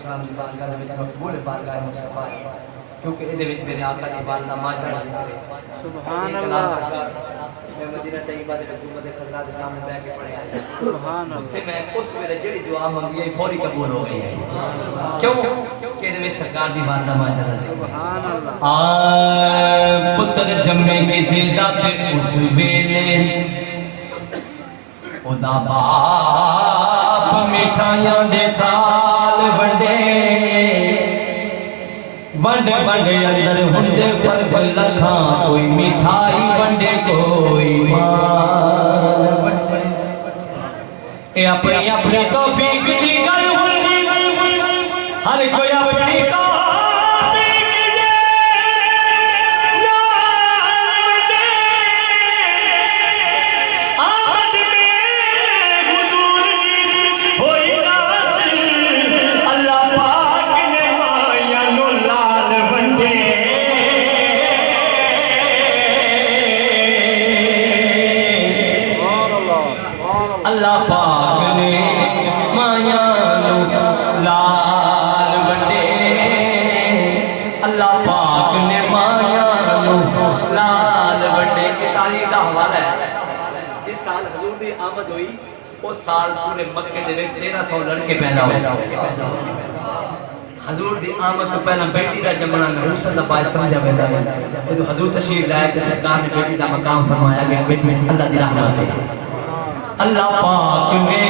सलाम की बारगाह में मकबूल बारगाह मुस्तफा है क्योंकि इहदे विच मेरे आका दी बारगाह माजा करे सुभान अल्लाह। मैं मदीना तैयबा दे हुकूमत खजरा दे सामने बैठ के पढ़े आया सुभान अल्लाह। मैं उस वेले जेड़ी दुआ मंगी है फौरी कबूल हो गई है। क्यों कि इहदे में सरकार दी बारगाह माजा है सुभान अल्लाह। आ पुत्र जम्मे किसी दा ते उस वेले ओदा बाप मिठाइयां दे थाल वंडे वंड वंडे अंदर हुंदे फल फल लखां कोई मिठाई वंडे कोई माल वंडे। ए अपनी अपनी तौफीक दी गल हुंदी हर कोई अपनी तौफीक दे नाल वंडे। आमद में हुजूर दी होई नासिर अल्लाह पाक ने माया नो लाल वंडे। अल्लाह पाक ने माया नो लाल वंडे। अल्लाह पाक ने माया नो लाल वंडे। की तारीख का हवाला है जिस साल हजूर की आमद हुई उस साल पूरे मक्के दे विच 1300 लड़के पैदा हुए। हजूर की आमद तो पहला बेटी का जमना नरूसन का बायस समझा वेंदा है। जो हजूर तशरीफ लाए तो सरकार ने बेटी का मकाम फरमाया कि बेटी अल्लाह की रहमत है। अल्लाह पाक ने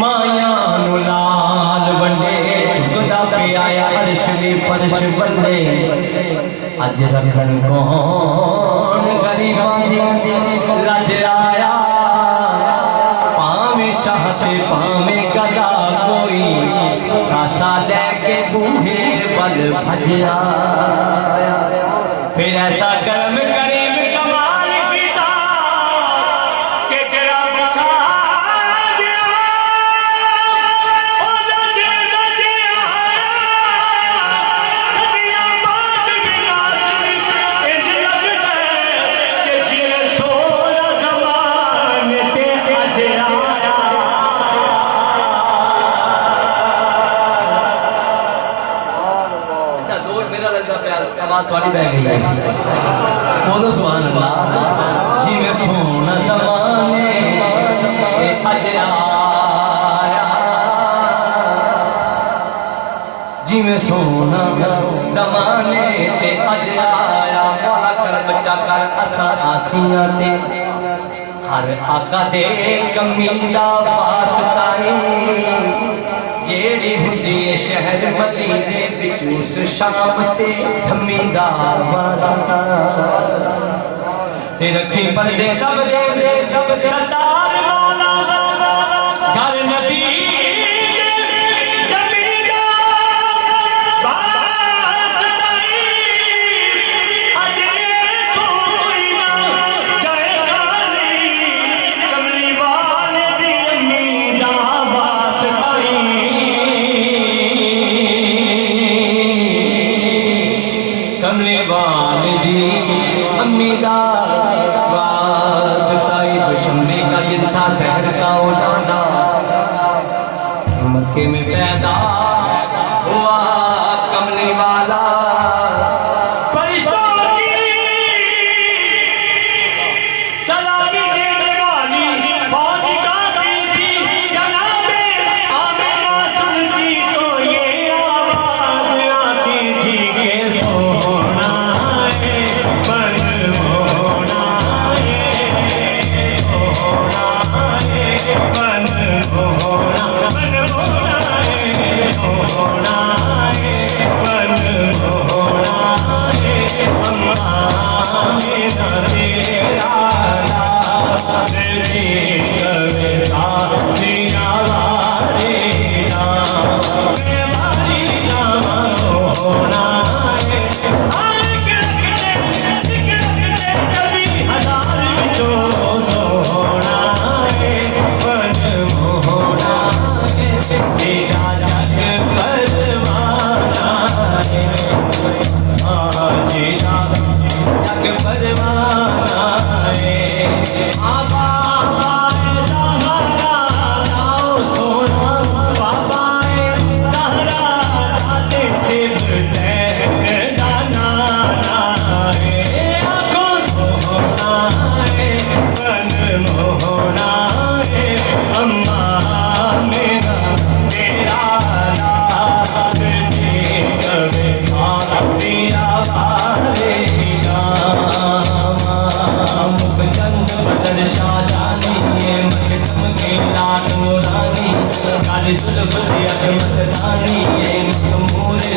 माया नु लाल वंडे झुकदा पे आया अर्श दी फर्श वंडे। अज रखण कौन गरीबां दी लज आया पावे शाह ते पावे गदा कोई कासा लेके बूढ़े बल भज आया। फिर ऐसा कर्म करीम कमाल कीता कि जरा बुखा गया ओ रज रज आया कदियां बात विनाश इंज लगदा कि जिने सोना ज़माने ते अज आया। अच्छा जोर मेरा लगता पे आवाज थोड़ी बह गई है। बोलो सुभान अल्लाह। जिवे सोना ज़माने ते अज आया जिवे सोना ज़माने ते अज आया। मौला कर बच्चा कर असा आसियां ते हर आका दे कमी दा वास्ता है जेड़ी हुंदी है शहर मदीने विच उस शाम ते धमीदार वास्ता। ते रखी बंदे सब दे सब सरदार मौला घर नबी कमले वाले दी अम्मी दा वास्ताई दुश्मने का मोरे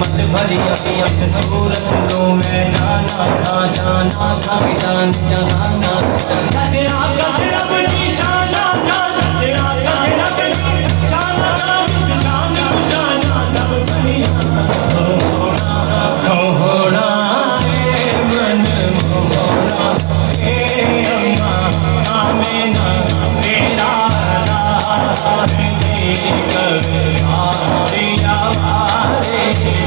मत भरी इस सूरत लो मैं जाना था जान जहाना सजना का रब की शाना सजना का रब की शाना इस शाना सब दुनिया खोड़ा रे मन मोरा ए अम्मा आमेना तेरा लाल दे कभी सारिया मारे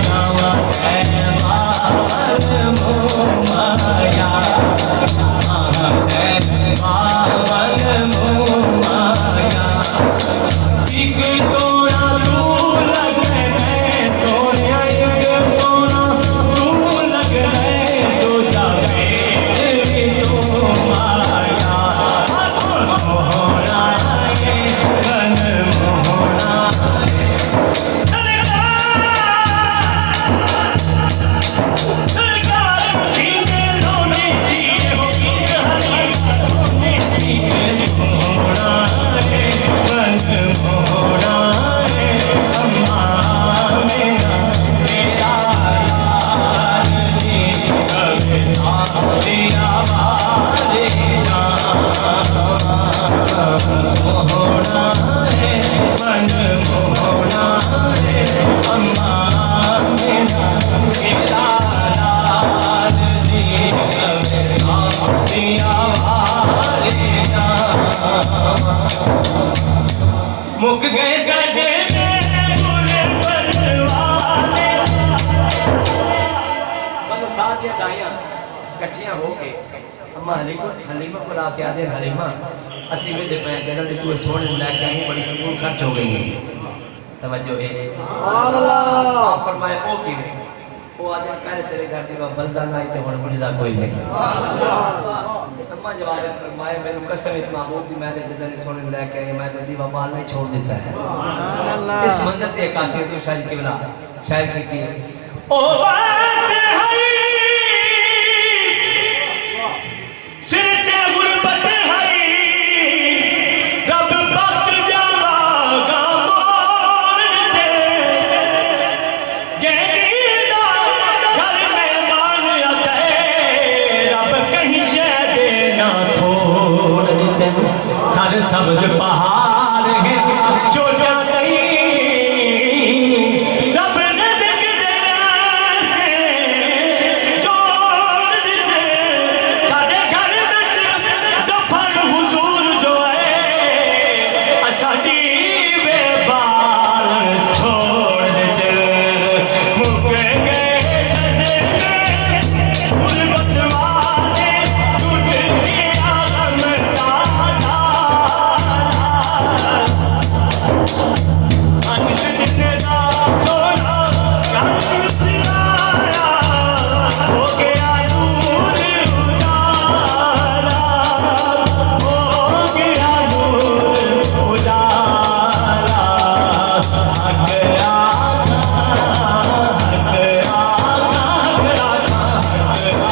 जावा है बाल मोमाया है बाल मोमाया एक सोना तू लग गए सोनिया एक सोना तू लग गए तो जावे भी तो माया सोहरा है मन मोहरा सरकार सीने लोने सीए होगी लोने सीए सोहरा है मन मोहरा है अम्मा मेरा तेरा लाल जी कभी सारिया मारे सोहरा है मन मोहरा है अम्मा मेरा तेरा लाल जी कभी सारिया मारे मुक गए सजे पूरे बनवाने मनु सादियां दाइयां कच्चियां हो के अम्मा हलीमा को ला के आदे हलीमा असी वे दे पैसे जल्दी तू सोने लेके आई बड़ी फजूल खर्च हो गई है तवज्जो है सुभान अल्लाह आप फरमाए ओ की वो आदे पहले तेरे घर दी बंदा ना ते हुन बुझदा कोई नहीं अम्मा जवाब फरमाए मैंने कसम इस महबूब दी मैं ते जदन सोने लेके आई मैं तो दीवा बाल नहीं छोड़ देता है सुभान अल्लाह इस मंदिर ते कासी तो शायद केवला शायद की ओ बात है सिर ते गुरबत है रब वक्त जावागा मोड़ दे जेदीदा घर में मान अते रब कहीं शह देना छोड़ दे सर सब्ज पहाड़ है चोटियां कहीं रब ने दिख दे रास्ते जोड़ दिते साडे घर विच सफर हुजूर जो है असाडी बेबाल छोड़ दिते मुक गए सजदे गुरबत वाले टूट गया गम दादा अंश जिंदा छोड़ा गम सिराया हो गया नूर उजाला हो गया नूर उजाला हक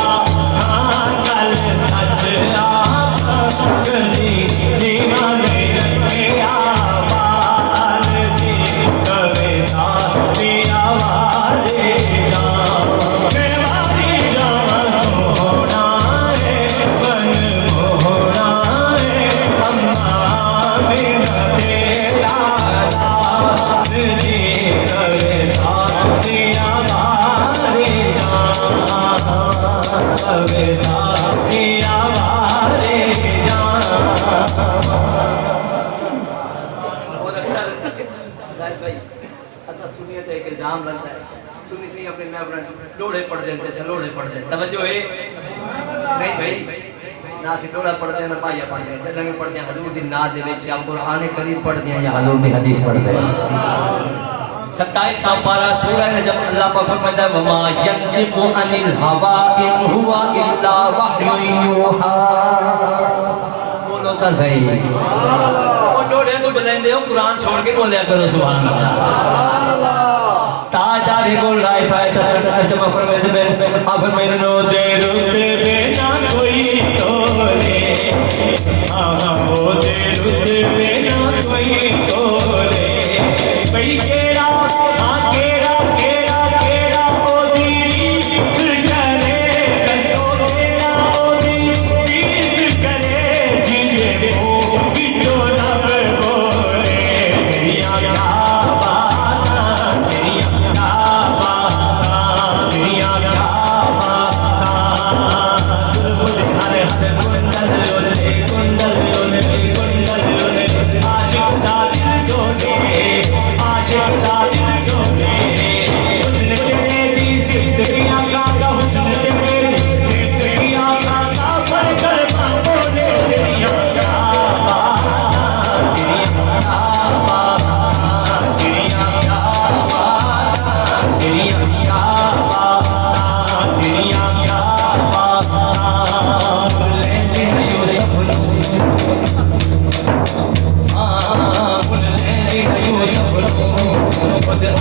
आका कल सच आका कदी नीवा नहीं रखिया बाल जी कवे साथिया वाले जान मैं वाली जान सोना है मन मोहरा है अम्मा मेरा तेरा लाल जी कवे साथिया वाले जान कवे साथिया वाले जान और अक्सर जाहिर भाई ऐसा सुनिए तो एक इल्जाम लगता है सुनी से ही अपने मैं अपना लोड़े पढ़ देते से लोड़े पढ़ देते तवज्जो है नहीं भाई ना से लोड़ा पढ़ते हैं ना पाया पढ़ते हैं जब भी पढ़ते हैं हजूर दी नात दे विच या कुरान करीम पढ़ते हैं या हजूर दी हदीस पढ़ते हैं 27 पारा सूरह में जब अल्लाह पाक फरमाता है वमा यंतिकु अनिल हवा इन हुवा इल्ला वहयु यूहा बोलो तो सही वो डोड़े तो बुलंदे हो कुरान छोड़ के बोलिया करो सुभान अल्लाह ताजारी बोल रहा है साहिब तर्जुमा फरमाते हैं आप मैंने नो दे रुते बिना कोई तोरे हां वो दे रुते बिना कोई तोरे भाई केड़ा आके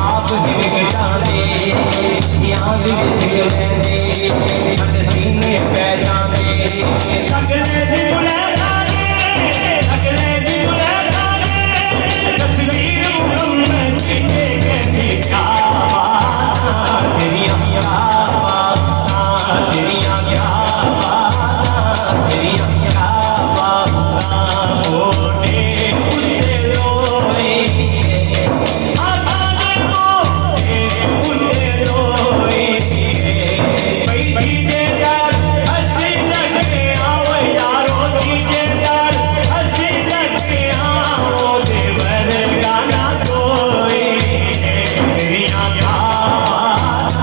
आप ही विक जाते याद विसर लेंदे हट सीने पै जाते अगले दिल गाने अगले दिल गाने तस्वीर मुहम्मद की कहती क्या बात तेरियां क्या बात तेरियां क्या बात तेरियां क्या बात मोटे कुत्ते रोए आधाने मोटे कुत्ते रोए भाई जे यार हंसी लगे आओ यारो चीजे यार हंसी लगे आओ देवर गाना कोई तेरियां क्या बात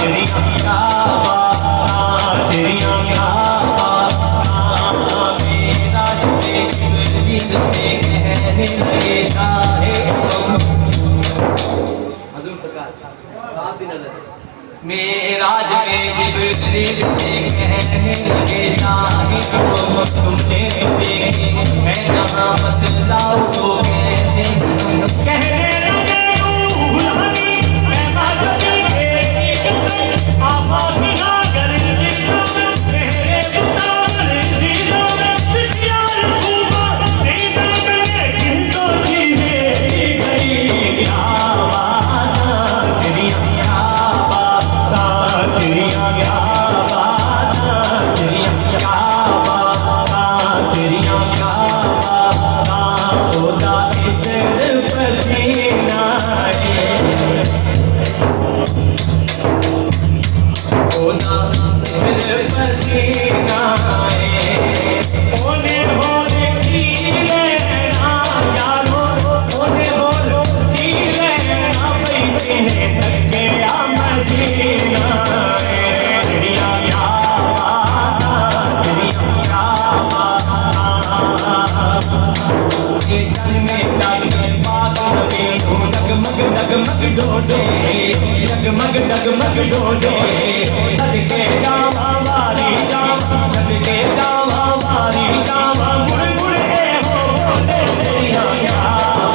तेरियां क्या बात तेरियां क्या बात मेरा जिब्रील से कहने लगे शाहे हजूर सरकार आप दी नजर मेराज में जिब्रील से कहने लगे शाहिद तुमने देखे है जहाँ बतलाओ तो कैसे कहने लगे रूहानी मैं बादली आपा बिना कर मेरे बुतार जीरो बिसियार खूबा दीदा में किंतो जीवे गई क्या बात तेरियां क्या बात तेरियां क्या बात तेरियां क्या बात तेरियां क्या बात ओदा इतर पसीना है ओदा इतर पसीना है ओने होने की लेना यारो ओने होने की लेना भाई तेने तके आ मदीना है तेरियां क्या बात तेरियां क्या बात ये तन में ताके पाक नबी को डगमग डगमग डोले डगमग डोले सदके जावा वारी जावा सदके जावा वारी जावा मुड़ मुड़ के हो बोले तेरियां क्या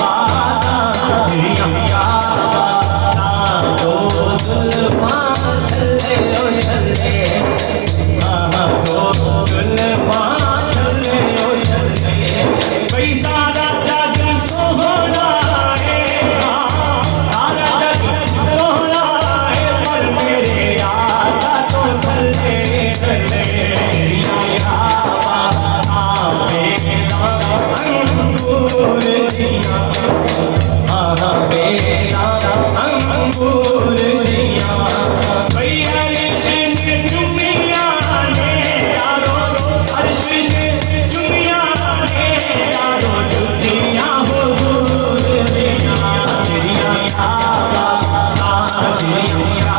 बात तेरियां क्या बात दो जुल्फां छल्ले ओ छल्ले दो जुल्फां छल्ले ओ छल्ले कोई सारा जग सोहना है सारा जग सोहना है पर मेरे आका तो थल्ले थल्ले तेरियां क्या बात बेला अंगूर दिया बेला अंगूर दिया भैया अर्श ने चुमिया ने यारो अर्श ने चुमिया ने यारो जुतियां हुजूर दिया तेरियां क्या बात तेरियां क्या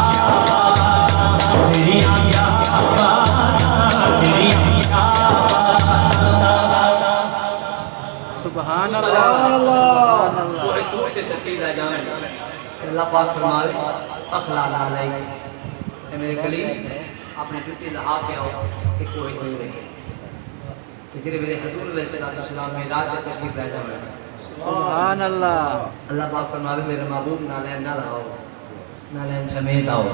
बात तेरियां क्या बात तेरियां क्या बात सुभान वो है दूर से तशरीफ ला जाए अल्लाह पाक फरमाए अखलाना अलैक ए मेरे कलीम अपने जूते लहा के आओ कि कोई दूर नहीं कि जेरे मेरे हुजूर अलैहिस्सलाम में रात तशरीफ ला जाए सुभान अल्लाह अल्लाह पाक फरमाए मेरे महबूब नालैन ना लाओ नालैन समेत आओ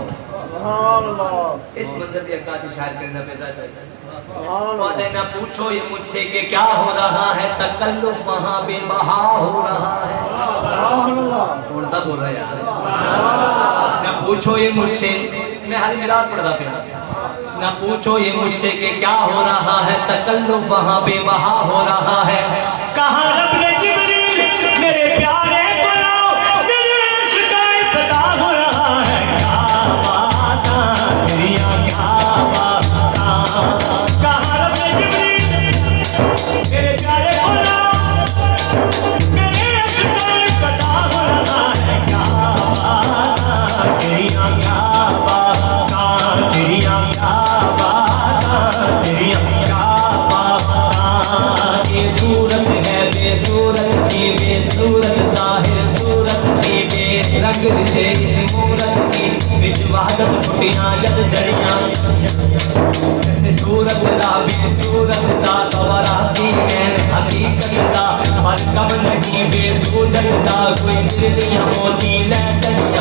इस मंदिर की अक्कासी शायर करना पैसा चाहिए वादे ना पूछो ये मुझसे कि क्या हो रहा है तकल्लुफ वहाँ बेबहा हो रहा है उड़ता बोल रहा है यार ना पूछो ये मुझसे मैं हाल मिलाद पढ़ता पे ना पूछो ये मुझसे कि क्या हो रहा है तकल्लुफ वहाँ बेबहा हो रहा है कहा रब ने जिब्रील मेरे प्यारे को लाओ मेरे इश्क का इब्तिदा हो रहा है क्या बात तेरियां क्या बात कहा रब ने जिब्रील मेरे प्यारे को लाओ मेरे इश्क का इब्तिदा हो रहा है क्या बात तेरियां क्या बात तेरियां क्या बात तेरियां क्या बात ये सूरत है बेसूरत की बेसूरत जाहिर सूरत की बेरंग से इस मूरत की विच वहदत फुटियां जद जड़ियां सूरत दा बेसूरत दा तवरा दी ऐन हकीकत दा पर कम नहीं बेसूरत दा कोई बिरलियां मोती लै तैयार